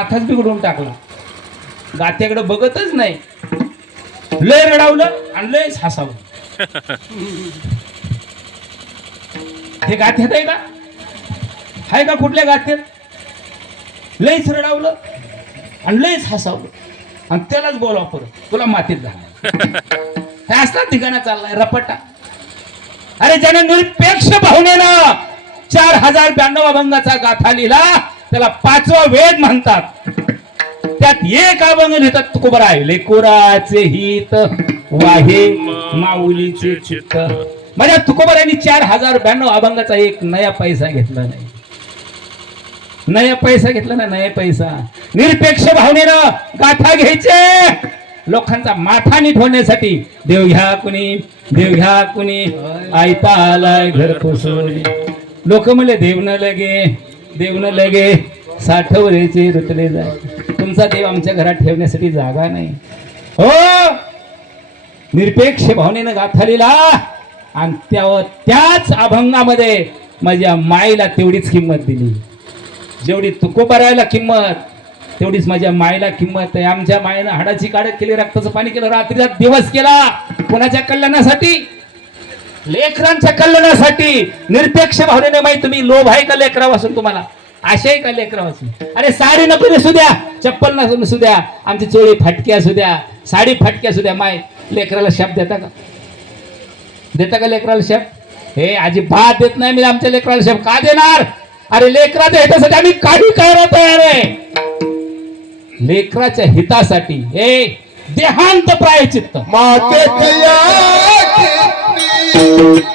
हातच बिघडून टाकला. गात्याकडे बघतच नाही. लय रडावलं आणि लयच हसावलं. हे गाथ्यात आहे का? आहे का कुठल्या गाथ्यात? लयच रडावलं आणि लयच हसावलं. आणि त्यालाच बोलाव परत. तुला मातीत झाला हे असला ठिकाणा चाललाय रपटा. अरे ज्याने निरपेक्ष भावनेनं चार हजार ब्याण्णव अभंगाचा गाथा लिहिला त्याला पाचवा वेद म्हणतात. त्यात एक अभंग लिहितात तुकोबर आहे लेकुराचे हित वाहे माऊलीचे चित्त. माझ्या तुकोबर यांनी चार हजार ब्याण्णव अभंगाचा एक नया पैसा घेतला नाही. नया पैसा घेतला ना नया पैसा. निरपेक्ष भावनेनं गाथा घ्यायचे. लोकांचा माथा नीट होण्यासाठी देव घ्या कुणी देव घ्या कुणी आयता आलाय घर कोसळले लोक म्हणले देव न लगे. देव न लगे साठवरेचे रुतले जाय. तुमचा देव आमच्या घरात ठेवण्यासाठी जागा नाही. हो! निरपेक्ष भावनेनं गाथा लिहिला. आणि त्या त्याच अभंगामध्ये माझ्या माईला तेवढीच किंमत दिली. जेवढी तुकोबारायला किंमत तेवढीच माझ्या मायला किंमत. आहे आमच्या मायेनं हाडाची काढत केली रक्ताचं पाणी केलं रात्रीचा दिवस केला. कोणाच्या कल्याणासाठी? लेकरांच्या कल्याणासाठी निरपेक्ष भावनेने माहिती तुम्ही लोभ आहे का लेकरापासून तुम्हाला? आशा आहे का लेकरापासून? अरे साडी नको नसू द्या चप्पल नसू नसू द्या आमची चोळी फाटकी असू द्या साडी फाटकी असू द्या माय लेकराला शाप देता का? देता का लेकराला शाप हे आजी भात देत नाही मी आमच्या लेकराला शाप का देणार? अरे लेकराच्या हितासाठी आम्ही काही करायला तयार आहे. लेकराच्या हितासाठी हे देहांत प्रायचित्त Yeah.